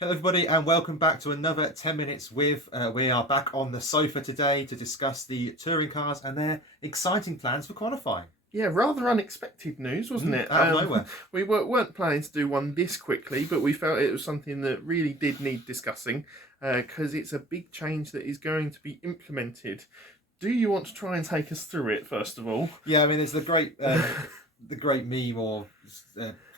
Hello, everybody, and welcome back to another 10 Minutes with. We are back on the sofa today to discuss the touring cars and their exciting plans for qualifying. Yeah, rather unexpected news, wasn't it? Out of nowhere. We weren't planning to do one this quickly, but we felt it was something that really did need discussing because it's a big change that is going to be implemented. Do you want to try and take us through it first of all? Yeah, I mean, it's the great meme or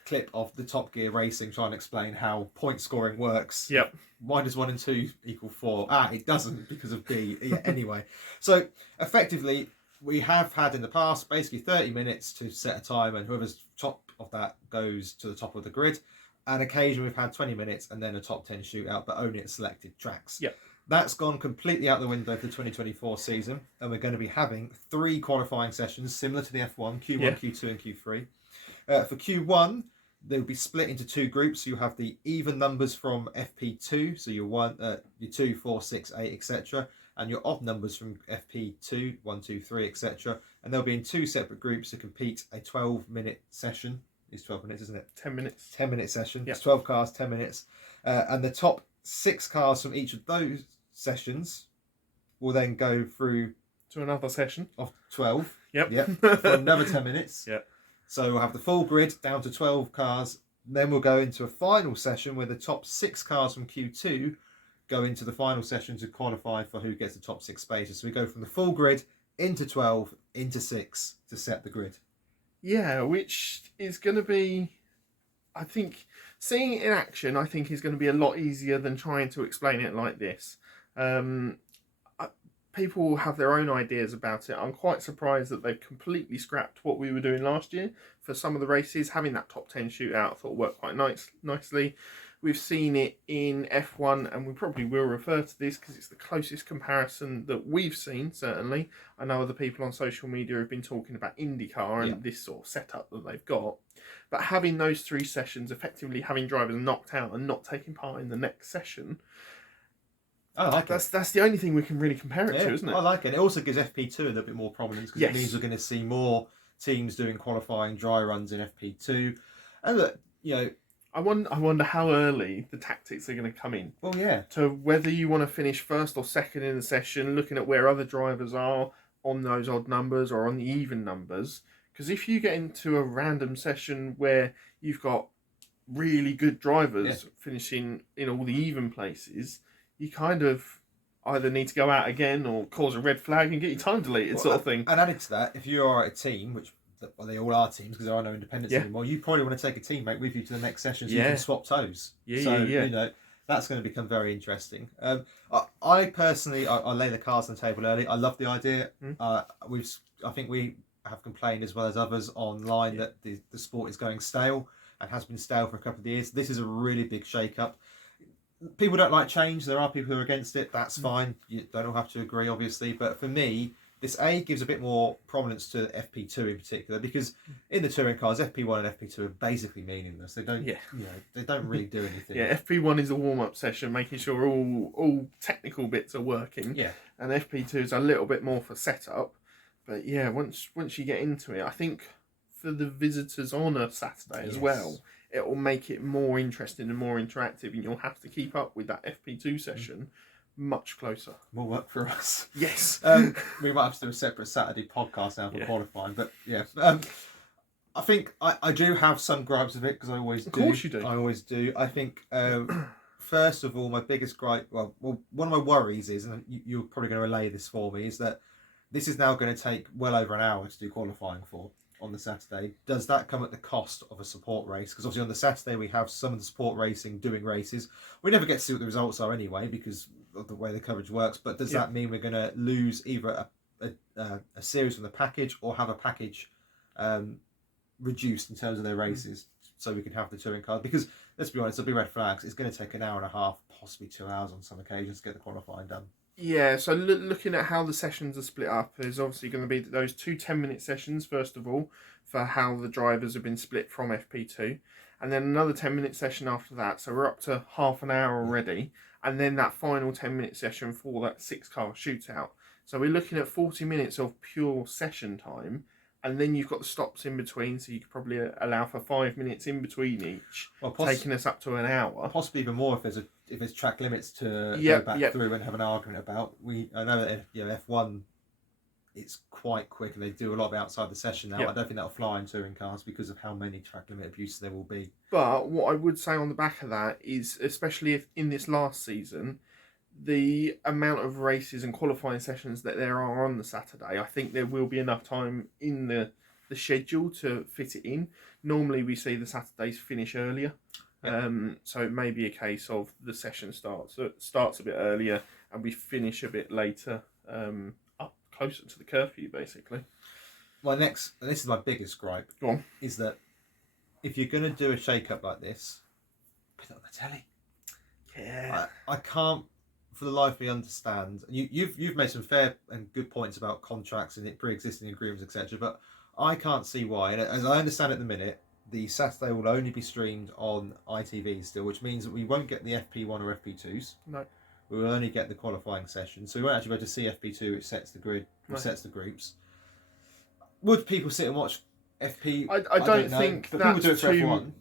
clip of the Top Gear Racing trying to explain how point scoring works. Yep. Why does 1 and 2 equal 4? It doesn't because of B. Yeah, anyway, so effectively, we have had in the past basically 30 minutes to set a time, and whoever's top of that goes to the top of the grid. And occasionally we've had 20 minutes and then a top 10 shootout, but only at selected tracks. Yep. That's gone completely out the window for the 2024 season, and we're going to be having 3 qualifying sessions similar to the F1, Q1, Yeah. Q2, and Q3. For Q1, they'll be split into 2 groups. So you have the even numbers from FP2, so your 2, 4, 6, 8, etc., and your odd numbers from FP2, 1, 2, 3, etc. And they'll be in 2 separate groups to compete a 12-minute session. It's 12 minutes, isn't it? 10 minutes. 10-minute session. Yep. It's 12 cars, 10 minutes. And the top 6 cars from each of those sessions will then go through To another session. of 12. Yep. For another 10 minutes. Yep. So we'll have the full grid down to 12 cars. Then we'll go into a final session where the top 6 cars from Q2 go into the final session to qualify for who gets the top 6 spaces. So we go from the full grid into 12, into 6 to set the grid. Yeah, which is going to be, I think, seeing it in action, I think is going to be a lot easier than trying to explain it like this. People will have their own ideas about it. I'm quite surprised that they've completely scrapped what we were doing last year for some of the races. Having that top 10 shootout I thought worked quite nicely. We've seen it in F1, and we probably will refer to this because it's the closest comparison that we've seen, certainly. I know other people on social media have been talking about IndyCar and this sort of setup that they've got. But having those 3 sessions, effectively having drivers knocked out and not taking part in the next session, I like it. that's the only thing we can really compare it to, isn't it? I like it. It also gives FP2 a little bit more prominence because it means we're going to see more teams doing qualifying dry runs in FP2. And look, I wonder how early the tactics are going to come in. Well, yeah. To whether you want to finish first or second in the session, looking at where other drivers are on those odd numbers or on the even numbers. Because if you get into a random session where you've got really good drivers finishing in all the even places, you kind of either need to go out again or cause a red flag and get your time deleted, sort of thing. And added to that, if you are a team, which they all are teams because there are no independents anymore, you probably want to take a teammate with you to the next session so you can swap toes. That's going to become very interesting. I personally, I lay the cards on the table early. I love the idea. I think we have complained as well as others online that the sport is going stale and has been stale for a couple of years. This is a really big shake-up. People don't like change. There are people who are against it. That's fine. You don't all have to agree, obviously. But for me, this gives a bit more prominence to FP2 in particular, because in the touring cars, FP1 and FP2 are basically meaningless. They don't, they don't really do anything. FP1 is a warm-up session, making sure all technical bits are working. Yeah. And FP2 is a little bit more for setup. But yeah, once you get into it, I think for the visitors on a Saturday as well, it will make it more interesting and more interactive, and you'll have to keep up with that FP2 session much closer. More work for us. Yes. We might have to do a separate Saturday podcast now for qualifying, but I think I do have some gripes of it because I always do. Of course you do. I always do. I think first of all, my biggest gripe, well, one of my worries is, and you're probably going to relay this for me, is that this is now going to take well over an hour to do qualifying for on the Saturday. Does that come at the cost of a support race? Because obviously on the Saturday we have some of the support racing doing races. We never get to see what the results are anyway because of the way the coverage works. But does that mean we're going to lose either a series from the package or have a package reduced in terms of their races so we can have the touring cars? Because let's be honest, there'll be red flags. It's going to take an hour and a half, possibly 2 hours on some occasions to get the qualifying done. Yeah, so looking at how the sessions are split up, there's obviously going to be those 2 10-minute sessions, first of all, for how the drivers have been split from FP2. And then another 10-minute session after that. So we're up to half an hour already. And then that final 10-minute session for that 6-car shootout. So we're looking at 40 minutes of pure session time. and then you've got the stops in between, so you could probably allow for 5 minutes in between each, taking us up to an hour. Possibly even more if there's track limits to go back through and have an argument about. I know that F1, it's quite quick and they do a lot of outside the session now. I don't think that'll fly in touring cars because of how many track limit abuses there will be. But what I would say on the back of that is, especially if in this last season, the amount of races and qualifying sessions that there are on the Saturday, I think there will be enough time in the schedule to fit it in. Normally we see the Saturdays finish earlier. So it may be a case of the session starts a bit earlier and we finish a bit later, up closer to the curfew, basically. And this is my biggest gripe, is that if you're going to do a shake-up like this, put it on the telly. Yeah. I can't, for the life of me, understand. You've made some fair and good points about contracts and pre-existing agreements, etc. But I can't see why. And as I understand at the minute, the Saturday will only be streamed on ITV still, which means that we won't get the FP1 or FP2s. No. We will only get the qualifying session. So we won't actually be able to see FP2, which sets the grid, which sets the groups. Would people sit and watch FP? I don't think that's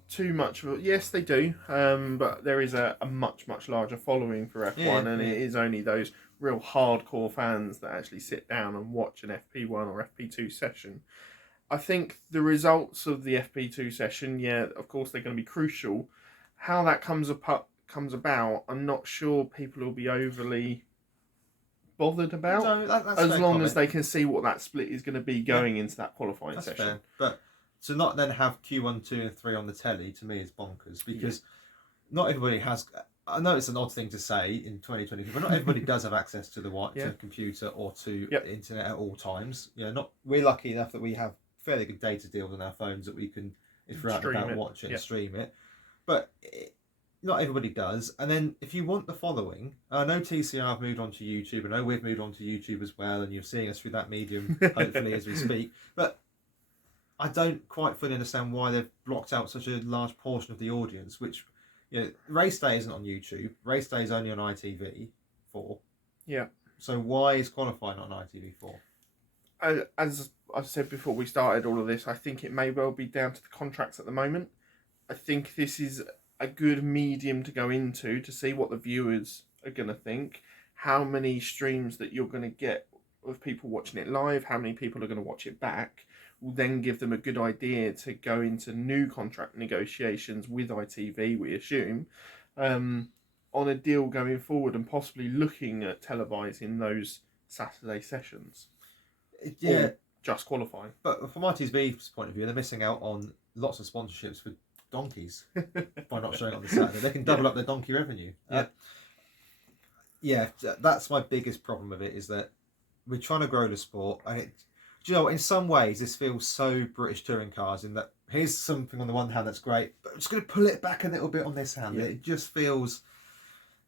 too much of it. Yes, they do. But there is a much larger following for F1, and it is only those real hardcore fans that actually sit down and watch an FP1 or FP2 session. I think the results of the FP2 session, of course, they're going to be crucial. How that comes about, I'm not sure people will be overly bothered about. No, that's as long as they can see what that split is going to be going into that qualifying that's session. Fair. But to not then have Q1, 2 and 3 on the telly, to me, is bonkers, because not everybody has... I know it's an odd thing to say in 2020, but not everybody does have access to to a computer or to the internet at all times. We're lucky enough that we have fairly good data deals on our phones that we can, if we're out and about, watch it and stream it. But not everybody does. And then if you want the following, I know TCR have moved on to YouTube, I know we've moved on to YouTube as well, and you're seeing us through that medium, hopefully, as we speak. But I don't quite fully understand why they've blocked out such a large portion of the audience, which, race day isn't on YouTube. Race day is only on ITV4. Yeah. So why is qualifying not on ITV4? As I've said before we started all of this, I think it may well be down to the contracts at the moment. I think this is a good medium to go into to see what the viewers are going to think, how many streams that you're going to get of people watching it live, how many people are going to watch it back, will then give them a good idea to go into new contract negotiations with ITV, we assume, on a deal going forward and possibly looking at televising those Saturday sessions. Yeah. Or just qualifying. But from ITV's point of view, they're missing out on lots of sponsorships for donkeys by not showing up on the Saturday. They can double up their donkey revenue. That's my biggest problem with it, is that we're trying to grow the sport, and in some ways this feels so British touring cars, in that here's something on the one hand that's great, but I'm just going to pull it back a little bit on this hand. It just feels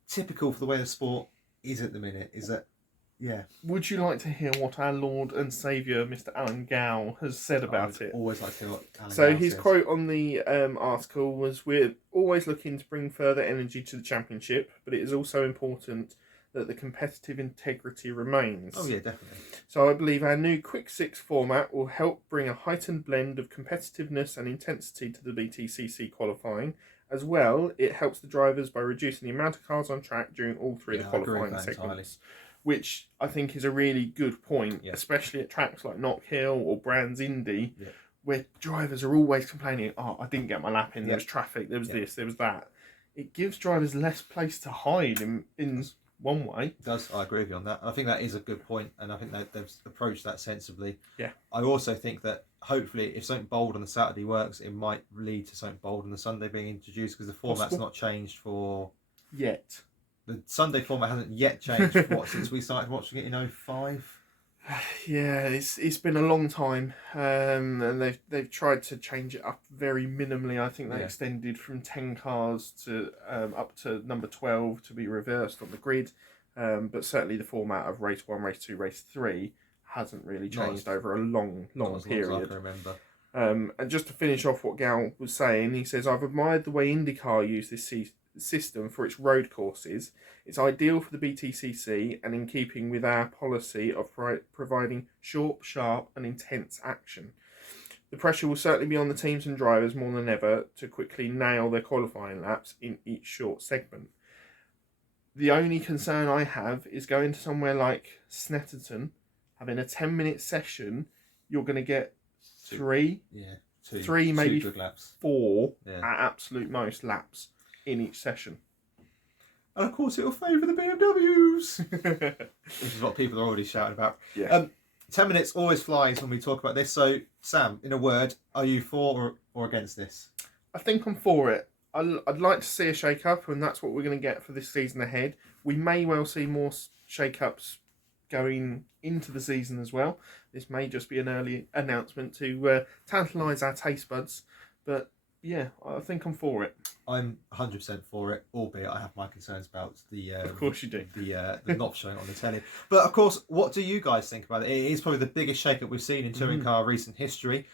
typical for the way the sport is at the minute, is that Would you like to hear what our Lord and Saviour, Mr. Alan Gow, has said about it? Always like to hear what Alan So Gow his says. quote on the article was, "We're always looking to bring further energy to the championship, but it is also important that the competitive integrity remains." Oh yeah, definitely. So I believe our new Quick Six format will help bring a heightened blend of competitiveness and intensity to the BTCC qualifying. As well, it helps the drivers by reducing the amount of cars on track during all three of the qualifying segments. Which I think is a really good point, especially at tracks like Knock Hill or Brands Indy, where drivers are always complaining, I didn't get my lap in, there was traffic, there was this, there was that. It gives drivers less place to hide in one way. It does, I agree with you on that. I think that is a good point, and I think that they've approached that sensibly. Yeah. I also think that hopefully if something bold on the Saturday works, it might lead to something bold on the Sunday being introduced, because the format's not changed for... Yet. The Sunday format hasn't yet changed since we started watching it in 2005. Yeah, it's been a long time, and they've tried to change it up very minimally. I think they extended from 10 cars to up to number 12 to be reversed on the grid, but certainly the format of race 1, race 2, race 3 hasn't really changed over a long period. Long as I can remember. And just to finish off what Gal was saying, he says, "I've admired the way IndyCar used this system for its road courses. It's ideal for the BTCC and in keeping with our policy of providing short, sharp and intense action. The pressure will certainly be on the teams and drivers more than ever to quickly nail their qualifying laps in each short segment. The only concern I have is going to somewhere like Snetterton, having a 10-minute session, you're going to get three, maybe four at absolute most laps in each session. And of course, it'll favour the BMWs, which is what people are already shouting about. Yeah. 10 minutes always flies when we talk about this. So, Sam, in a word, are you for or against this? I think I'm for it. I'd like to see a shake-up, and that's what we're going to get for this season ahead. We may well see more shake-ups going into the season as well. This may just be an early announcement to tantalise our taste buds. But, yeah, I think I'm for it. I'm 100% for it, albeit I have my concerns about the... of course you do. The not showing on the telly. But, of course, what do you guys think about it? It is probably the biggest shake-up we've seen in touring car recent history.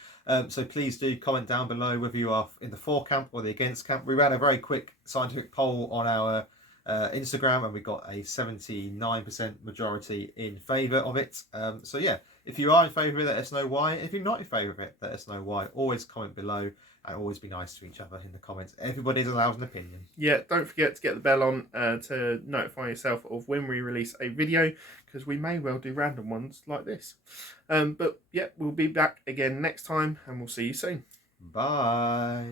So please do comment down below whether you are in the for camp or the against camp. We ran a very quick scientific poll on our Instagram and we got a 79% majority in favour of it. So yeah, if you are in favour of it, let us know why. If you're not in favour of it, let us know why. Always comment below and always be nice to each other in the comments. Everybody's allowed an opinion. Yeah, don't forget to get the bell on to notify yourself of when we release a video, because we may well do random ones like this. But yeah, we'll be back again next time and we'll see you soon. Bye.